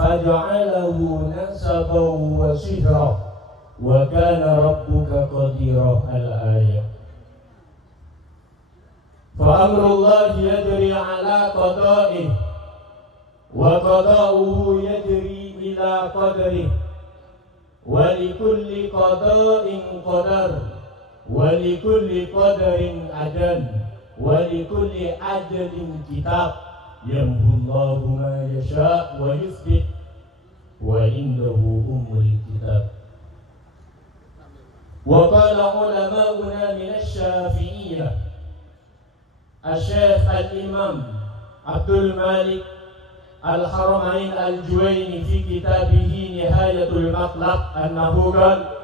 faja'alahu nasaban wa sihra wa kana rabbuka qadira. Al-ayah. Fa amrullahi yajri ala qada'ihi wa qada'uhu yajri ila qadarihi wa likulli qada'in qadar wa likulli qadarin ajal wa likulli ajalin kitab yamhullahu ma yasha' wa yuthbit wa indahu ummul kitab. Wa qala ulama'una min asy-Syafi'iyyah Asy-Syaikh Al-Imam Abdul Malik Al-Haramain Al-Juwaini fi kitabihi Nihayatul Matlab annahu qala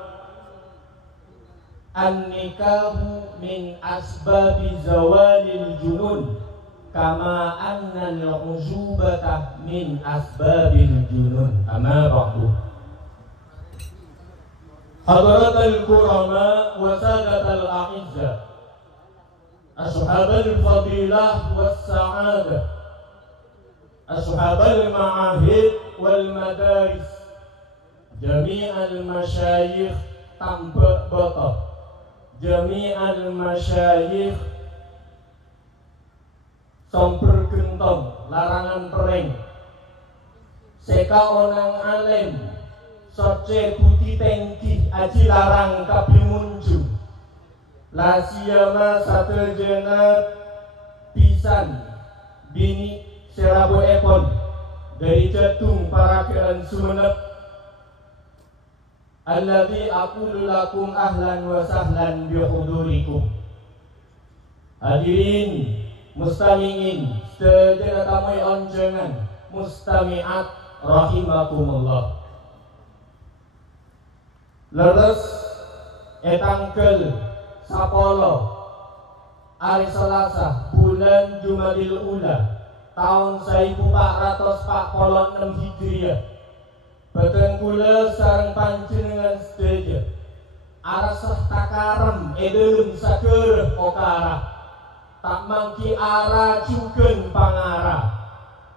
an-nikahu min asbabi zawalil junun kama anna al-uzubata min asbabil junun. Amma ba'du. Hadratal kurama wa sadatal a'izza, ashabal fadilah was sa'adah, ashabal ma'ahid wal madaris, jami'al masyayikh tanpa batas, jami'al masyayikh somper gentong larangan pereng, seka onang alim soce putih tengki aji larang kabi munjung, lasiyama satu jenat pisan bini serabu epon dari jatung para kean Sumenep. Alladzi aqulu lakum ahlan wa sahlan bi hudurikum. Hadirin mustami'in sedaya tamu onjengan mustami'at rahimakumullah. Leres etangkel sapolo hari Selasa bulan Jumadil Ula tahun 1446 Hijriah. Badan kula sareng panjenengan sedaya arasah takarem edelem sagereh okara, tak mangki ara jugen pangara,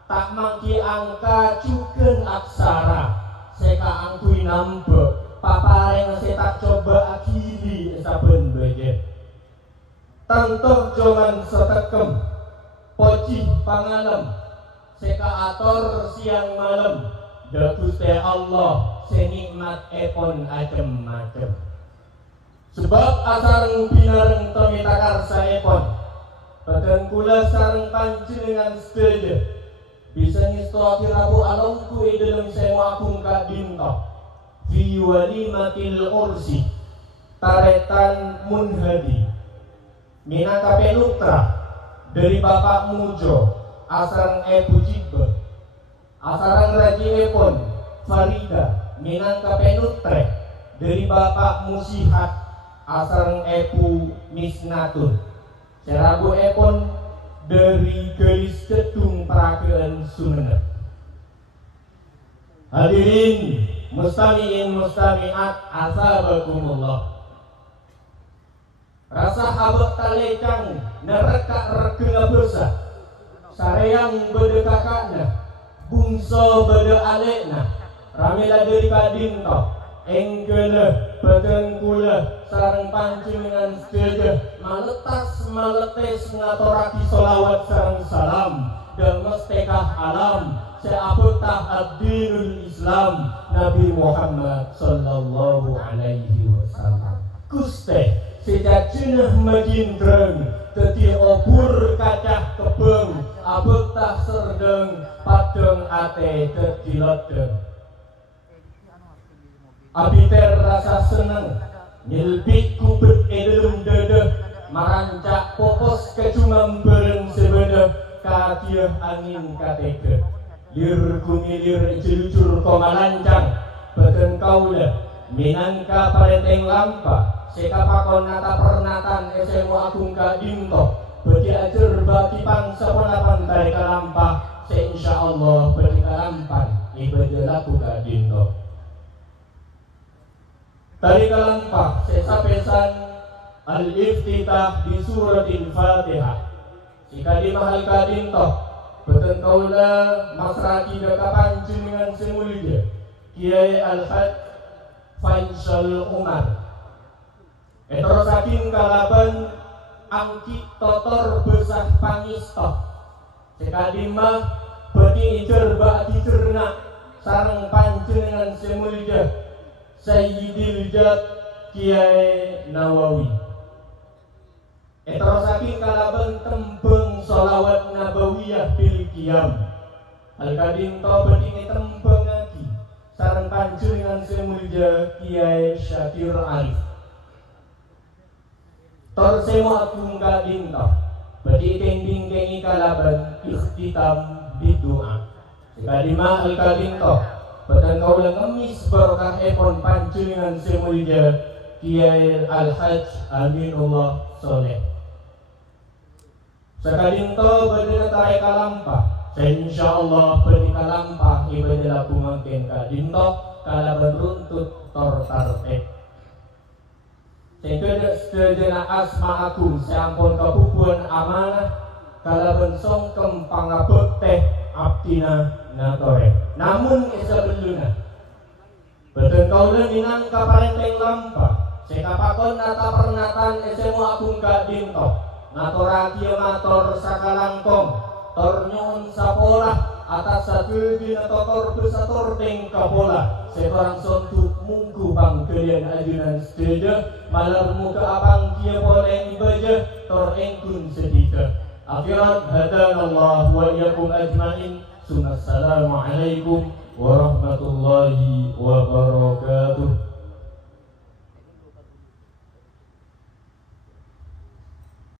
tak mangki angka jugen aksara, seka angkui nambe papareng setak coba akhiri saben beje. Tentu joman setekem poci pangalem seka ator siang malam. Gusti Allah senikmat epon acem-macem. Sebab asareng binareng tomita karsa epon badan kula sareng panjenengan sedaya bisa ngisto kirabu alongku dalam sewa agung kadinto fi walimatil ursi taretan munhadi minangka penutra dari Bapak Mujo asareng Ebu Jibbe asarang raji epon Farida minangka penutre dari Bapak Musihat asarang Ebu Misnatun serabu epon dari garis gedung peragaan Sumenep. Hadirin mustami'in mustami'at asabakumullah. Rasa habak talecang nereka regeng besar sareyang bedekakana bungso beda alekna ramila dari kadinto enggele badan kula sareng panjenengan sedaya maletas maletes ngaturake selawat sareng salam dan mestekah alam seabutah ad-dinul Islam Nabi Muhammad sallallahu alaihi wasallam. Guste sejak jenah magindreng dadi obur kacah kebeng abutah serdeng padeng ate dadi ledeng. Abiter rasa seneng nyelbik kubet edelum dedeh marancak popos kecumam bereng sebedeh kadiah angin kateke lir kumilir jelujur komalancang badan kaula minangka parenteng lampa sekapakon nata pernatan SMU Agung Kadinto bagi ajar bagi pangsa penapan dari kalampah seinsyaallah bagi kalampan ibadah laku Kadinto dari kalampah sesapesan al-iftitah di suratil Fatihah si kalimah al-Kadinto Betul kaula masraki deka panjenengan semulida Kiai Al-Haj Faisal Umar. Etro saking kalaban angki totor besah pangisto. Sekadimah beti ijer ba'di cerna sareng panjenengan semulida Sayyidil Jad Kiai Nawawi. Etro saking kalaban tembeng sholawat nabawiyah bil qiyam. Al-Kadinto beti tembeng lagi sareng panjenengan semulida Kiai Syakir Arif. Tor semo agung kadinto beti tending kengi kalaban ikhtitam bidu'a. Sekadimah Al-Kadinto beten kaula ngemis barokah epon panjenengan semulida Kiai Al-Haj Aminullah Soleh. Sekadinto beti tarik kalampah, insyaallah beti kalampah ibadah lakungaken kadinto kalaban runtut tor tartek. Sehingga sedena asma agung sampun kabubuhan amanah kalaban songkem pangabot teh abdina natore. Namun isabeluna beten kaula minang kaparenteng lampah sekapakon nata pernatan SMU agung kadinto ngaturaki mator sakalangkong tor nyuwun sapolah atas sagedina tokor besator teng kapola sekarang sontuk mungku panggelian ajunan sededa malar muka abang kia boleh ibadah tor engkun sedika akhirat hadanallah wa iyakum ajmain. Assalamualaikum warahmatullahi wabarakatuh.